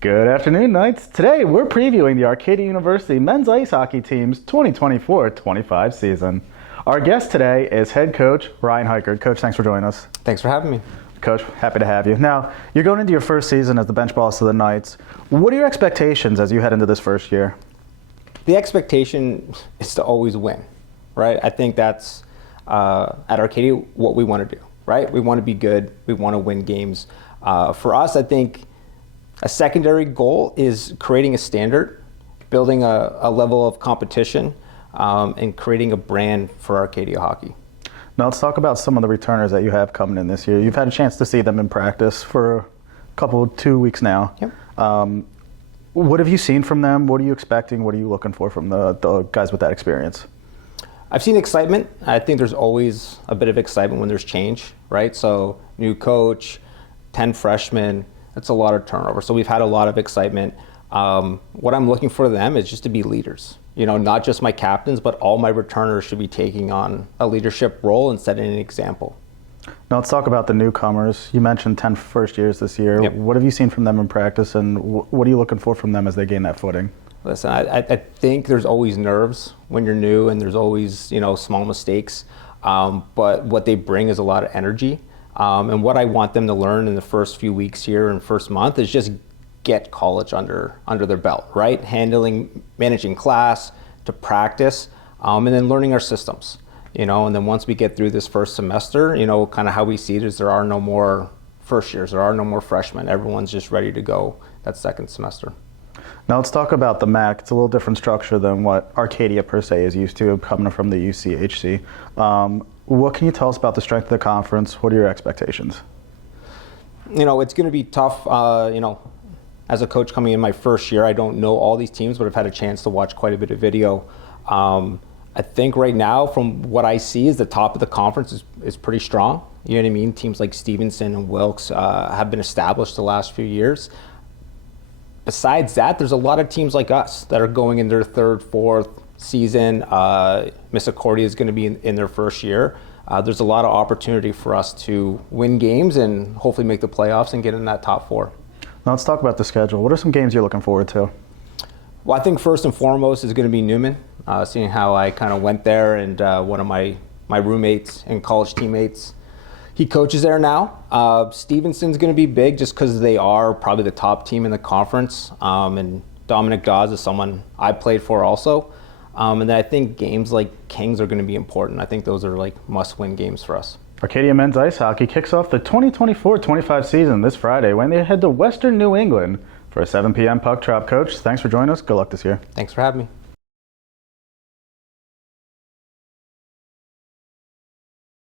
Good afternoon, Knights. Today, we're previewing the Arcadia University men's ice hockey team's 2024-25 season. Our guest today is head coach Ryan Heichert. Coach, thanks for joining us. Thanks for having me. Coach, happy to have you. Now, you're going into your first season as the bench boss of the Knights. What are your expectations as you head into this first year? The expectation is to always win, right? I think that's, at Arcadia, what we want to do, right? We want to be good. We want to win games. For us, I think a secondary goal is creating a standard, building a level of competition, and creating a brand for Arcadia hockey. Now let's talk about some of the returners that you have coming in this year. You've had a chance to see them in practice for two weeks now. Yep. What have you seen from them? What are you expecting? What are you looking for from the guys with that experience? I've seen excitement. I think there's always a bit of excitement when there's change, right? So new coach, 10 freshmen, that's a lot of turnover. So we've had a lot of excitement. What I'm looking for them is just to be leaders. You know, not just my captains, but all my returners should be taking on a leadership role and setting an example. Now let's talk about the newcomers. You mentioned 10 first years this year. Yep. What have you seen from them in practice, and what are you looking for from them as they gain that footing? Listen, I think there's always nerves when you're new, and there's always, small mistakes. But what they bring is a lot of energy. And what I want them to learn in the first few weeks here and first month is just get college under their belt, right? Managing class to practice, and then learning our systems, and then once we get through this first semester, kind of how we see it is there are no more first years, there are no more freshmen. Everyone's just ready to go that second semester. Now let's talk about the MAC. It's a little different structure than what Arcadia per se is used to coming from the UCHC. What can you tell us about the strength of the conference? What are your expectations? It's going to be tough. As a coach coming in my first year, I don't know all these teams, but I've had a chance to watch quite a bit of video. I think right now, from what I see, is the top of the conference is pretty strong. You know what I mean? Teams like Stevenson and Wilkes have been established the last few years. Besides that, there's a lot of teams like us that are going in their third, fourth season. Misericordia is going to be in their first year. There's a lot of opportunity for us to win games and hopefully make the playoffs and get in that top four. Now let's talk about the schedule. What are some games you're looking forward to? Well, I think first and foremost is going to be Newman, seeing how I kind of went there, and one of my roommates and college teammates, he coaches there now. Stevenson's going to be big just because they are probably the top team in the conference, and Dominic Dawes is someone I played for also. And then I think games like Kings are going to be important. I think those are like must-win games for us. Arcadia men's ice hockey kicks off the 2024-25 season this Friday when they head to Western New England for a 7 p.m. puck drop. Coach, thanks for joining us. Good luck this year. Thanks for having me.